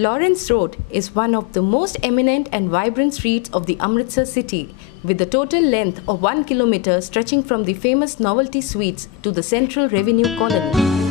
Lawrence Road is one of the most eminent and vibrant streets of the Amritsar city, with a total length of 1 kilometer stretching from the famous novelty sweets to the Central Revenue Colony.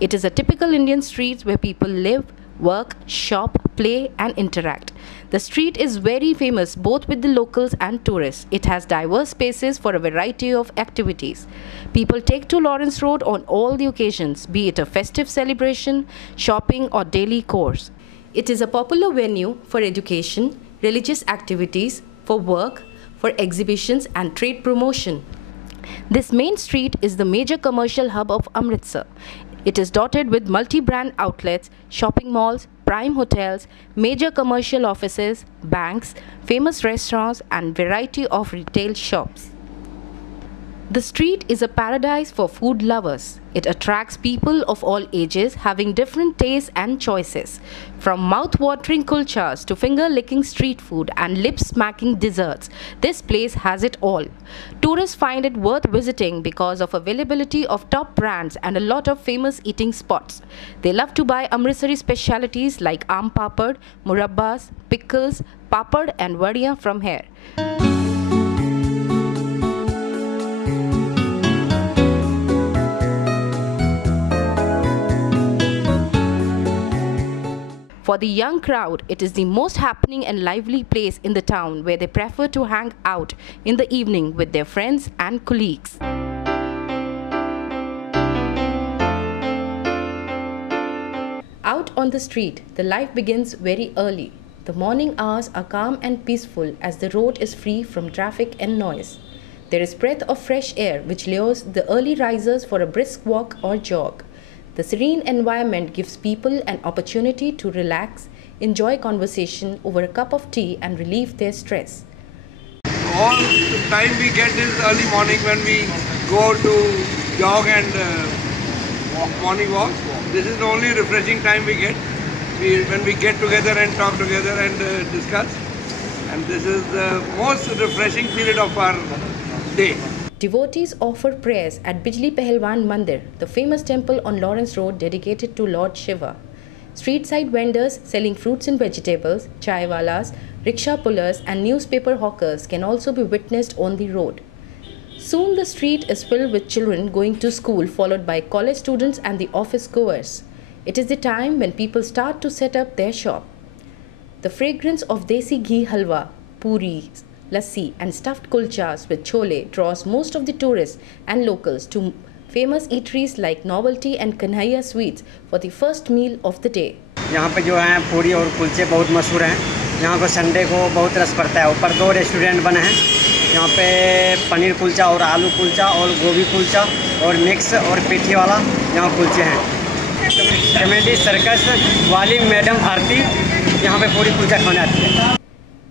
It is a typical Indian street where people live, work, shop, play and interact. The street is very famous both with the locals and tourists. It has diverse spaces for a variety of activities. People take to Lawrence Road on all the occasions, be it a festive celebration, shopping or daily course. It is a popular venue for education, religious activities, for work, for exhibitions and trade promotion. This main street is the major commercial hub of Amritsar. It is dotted with multi-brand outlets, shopping malls, prime hotels, major commercial offices, banks, famous restaurants and variety of retail shops. The street is a paradise for food lovers. It attracts people of all ages having different tastes and choices. From mouth-watering kulchas to finger-licking street food and lip-smacking desserts, this place has it all. Tourists find it worth visiting because of availability of top brands and a lot of famous eating spots. They love to buy Amritsari specialities like aam papad, murabbas, pickles, papad and vadiya from here. For the young crowd, it is the most happening and lively place in the town where they prefer to hang out in the evening with their friends and colleagues. Out on the street, the life begins very early. The morning hours are calm and peaceful as the road is free from traffic and noise. There is breath of fresh air which lures the early risers for a brisk walk or jog. The serene environment gives people an opportunity to relax, enjoy conversation over a cup of tea and relieve their stress. All the time we get is early morning when we go to jog and morning walk. This is the only refreshing time we get when we get together and talk together and discuss. And this is the most refreshing period of our day. Devotees offer prayers at Bijli Pahalwan Mandir, the famous temple on Lawrence Road dedicated to Lord Shiva. Street-side vendors selling fruits and vegetables, chaiwalas, rickshaw pullers and newspaper hawkers can also be witnessed on the road. Soon the street is filled with children going to school, followed by college students and the office goers. It is the time when people start to set up their shop. The fragrance of desi ghee halwa, puris, lassi and stuffed kulchas with chole draws most of the tourists and locals to famous eateries like Novelty and Kanhaiya Sweets for the first meal of the day. यहाँ पे जो है पूरी और कुलचे बहुत मशहूर हैं। यहाँ को संडे को बहुत रस पड़ता है। ऊपर 2 रेस्टोरेंट बने हैं। यहाँ पे पनीर कुलचा और आलू कुलचा और गोभी कुलचा और मिक्स और पेठी वाला यहाँ कुलचे हैं। कॉमेडी सर्कस वाली मैडम आरती यहाँ पे पूरी कुलचा खाने आती है।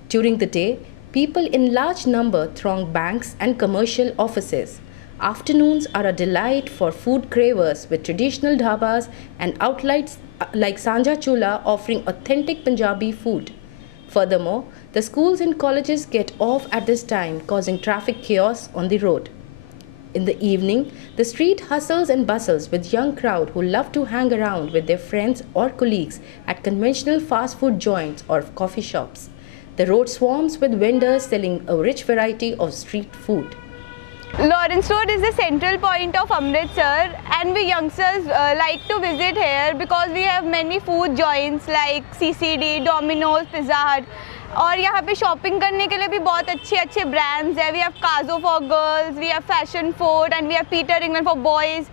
During the day, people in large number throng banks and commercial offices. Afternoons are a delight for food cravers with traditional dhabas and outlets like Sanja Chula offering authentic Punjabi food. Furthermore, the schools and colleges get off at this time, causing traffic chaos on the road. In the evening, the street hustles and bustles with young crowd who love to hang around with their friends or colleagues at conventional fast food joints or coffee shops. The road swarms with vendors selling a rich variety of street food. Lawrence Road is the central point of Amritsar and we youngsters like to visit here because we have many food joints like CCD, Domino's, Pizza Hut. और यहाँ पे shopping करने के लिए भी बहुत अच्छे brands हैं. We have Kazo for girls, we have Fashion Fort and we have Peter England for boys.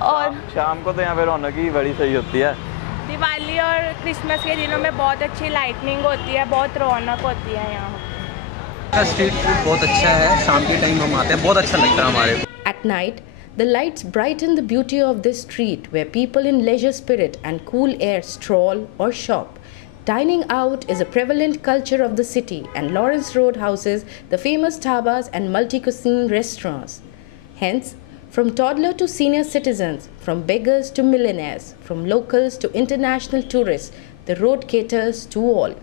और शाम को तो यहाँ पे रौनक ही बड़ी सही होती है. दिवाली और क्रिसमस के दिनों में बहुत अच्छी लाइटनिंग होती है, बहुत रौनक होती है यहाँ. स्ट्रीट फूड बहुत अच्छा है. शाम के टाइम हम आते हैं, बहुत अच्छा लगता है हमारे को. At night, the lights brighten the beauty of this street where people in leisure spirit and cool air stroll or shop. Dining out is a prevalent culture of the city, and Lawrence Road houses the famous dhabas and multi-cuisine restaurants. Hence, from toddler to senior citizens, from beggars to millionaires, from locals to international tourists, the road caters to all.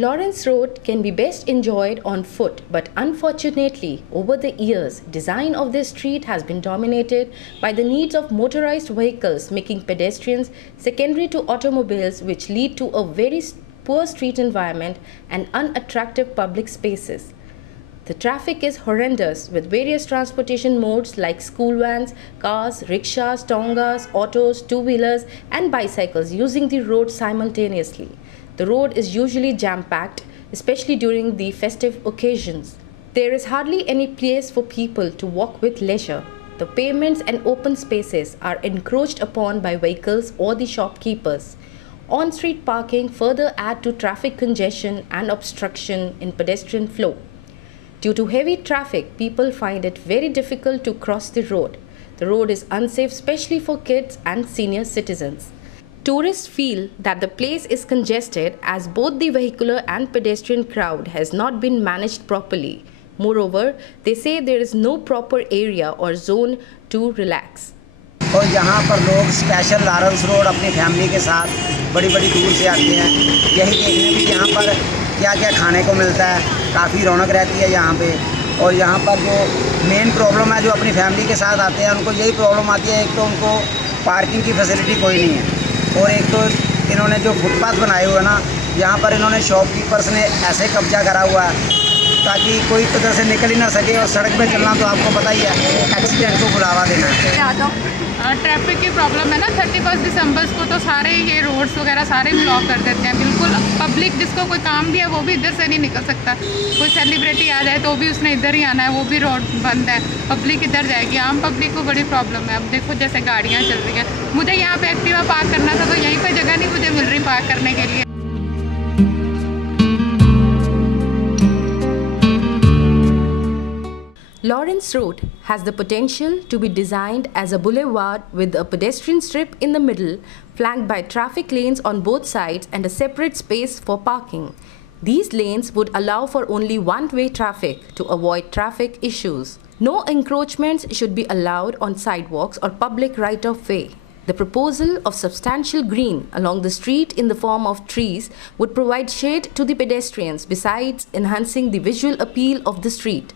Lawrence Road can be best enjoyed on foot, but unfortunately, over the years, design of this street has been dominated by the needs of motorized vehicles, making pedestrians secondary to automobiles, which lead to a very poor street environment and unattractive public spaces. The traffic is horrendous, with various transportation modes like school vans, cars, rickshaws, tongas, autos, two-wheelers and bicycles using the road simultaneously. The road is usually jam-packed, especially during the festive occasions. There is hardly any place for people to walk with leisure. The pavements and open spaces are encroached upon by vehicles or the shopkeepers. On-street parking further add to traffic congestion and obstruction in pedestrian flow. Due to heavy traffic, people find it very difficult to cross the road. The road is unsafe, especially for kids and senior citizens. Tourists feel that the place is congested as both the vehicular and pedestrian crowd has not been managed properly. Moreover, they say there is no proper area or zone to relax. और यहाँ पर लोग special Lawrence road अपनी family के साथ बड़ी बड़ी दूर से आते हैं, यही देखने भी यहाँ पर क्या क्या खाने को मिलता है। काफ़ी रौनक रहती है यहाँ पे। और यहाँ पर जो मेन प्रॉब्लम है, जो अपनी फैमिली के साथ आते हैं उनको यही प्रॉब्लम आती है, एक तो उनको पार्किंग की फैसिलिटी कोई नहीं है, और एक तो इन्होंने जो फुटपाथ बनाए हुए हैं ना, यहाँ पर इन्होंने शॉपकीपर्स ने ऐसे कब्जा करा हुआ है ताकि कोई उधर से निकल ही ना सके, और सड़क पे चलना तो आपको पता ही है, एक्सीडेंट को बढ़ावा देना है। ट्रैफिक की प्रॉब्लम है ना, 31 दिसंबर को तो सारे ये रोड्स वगैरह सारे ब्लॉक कर देते हैं। बिल्कुल पब्लिक जिसको कोई काम भी है वो भी इधर से नहीं निकल सकता। कोई सेलिब्रिटी आ जाए तो भी उसने इधर ही आना है, वो भी रोड बंद है, पब्लिक इधर जाएगी। आम पब्लिक को बड़ी प्रॉब्लम है। अब देखो जैसे गाड़ियाँ चल रही हैं, मुझे यहाँ पे एक्टिवा पार्क करना था तो यहीं पर जगह नहीं मुझे मिल रही पार्क करने के लिए। Lawrence Road has the potential to be designed as a boulevard with a pedestrian strip in the middle, flanked by traffic lanes on both sides and a separate space for parking. These lanes would allow for only one-way traffic to avoid traffic issues. No encroachments should be allowed on sidewalks or public right-of-way. The proposal of substantial green along the street in the form of trees would provide shade to the pedestrians, besides enhancing the visual appeal of the street.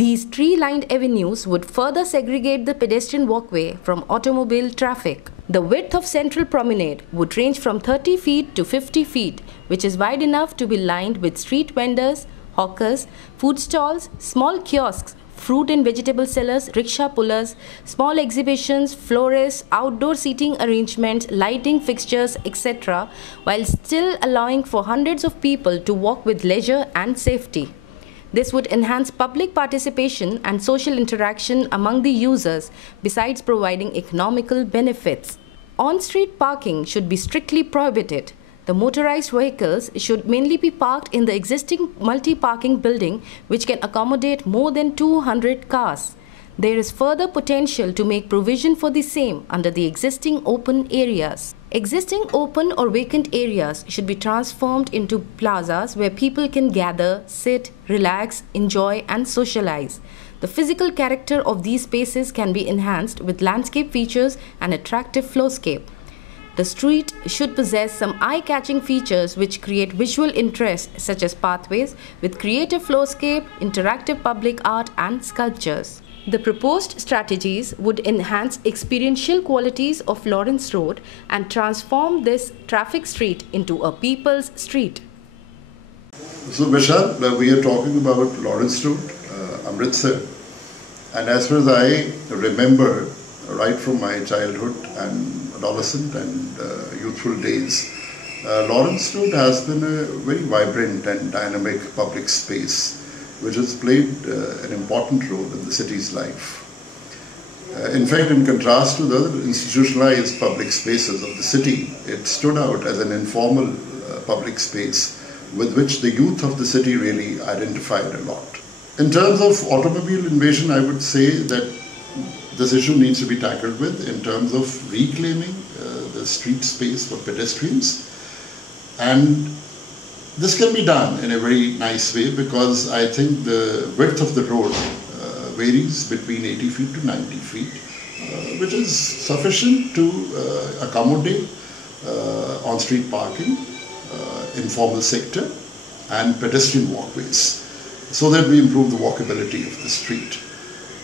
These tree-lined avenues would further segregate the pedestrian walkway from automobile traffic. The width of Central Promenade would range from 30 feet to 50 feet, which is wide enough to be lined with street vendors, hawkers, food stalls, small kiosks, fruit and vegetable sellers, rickshaw pullers, small exhibitions, florists, outdoor seating arrangements, lighting fixtures, etc., while still allowing for hundreds of people to walk with leisure and safety. This would enhance public participation and social interaction among the users, besides providing economical benefits. On-street parking should be strictly prohibited. The motorized vehicles should mainly be parked in the existing multi-parking building, which can accommodate more than 200 cars. There is further potential to make provision for the same under the existing open areas. Existing open or vacant areas should be transformed into plazas where people can gather, sit, relax, enjoy and socialize. The physical character of these spaces can be enhanced with landscape features and attractive flowscape. The street should possess some eye-catching features which create visual interest, such as pathways with creative flowscape, interactive public art and sculptures. The proposed strategies would enhance experiential qualities of Lawrence Road and transform this traffic street into a people's street. So Vishal, we are talking about Lawrence Road, Amritsar, and as far as I remember, right from my childhood and adolescent and youthful days, Lawrence Road has been a very vibrant and dynamic public space which has played an important role in the city's life. In fact, in contrast to the other institutionalized public spaces of the city, it stood out as an informal public space with which the youth of the city really identified a lot. In terms of automobile invasion, I would say that this issue needs to be tackled with in terms of reclaiming the street space for pedestrians. And this can be done in a very nice way, because I think the width of the road varies between 80 feet to 90 feet, which is sufficient to accommodate on-street parking, informal sector and pedestrian walkways, so that we improve the walkability of the street.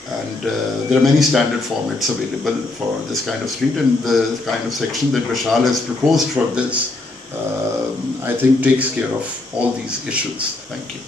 And there are many standard formats available for this kind of street, and the kind of section that Vishal has proposed for this, I think takes care of all these issues. Thank you.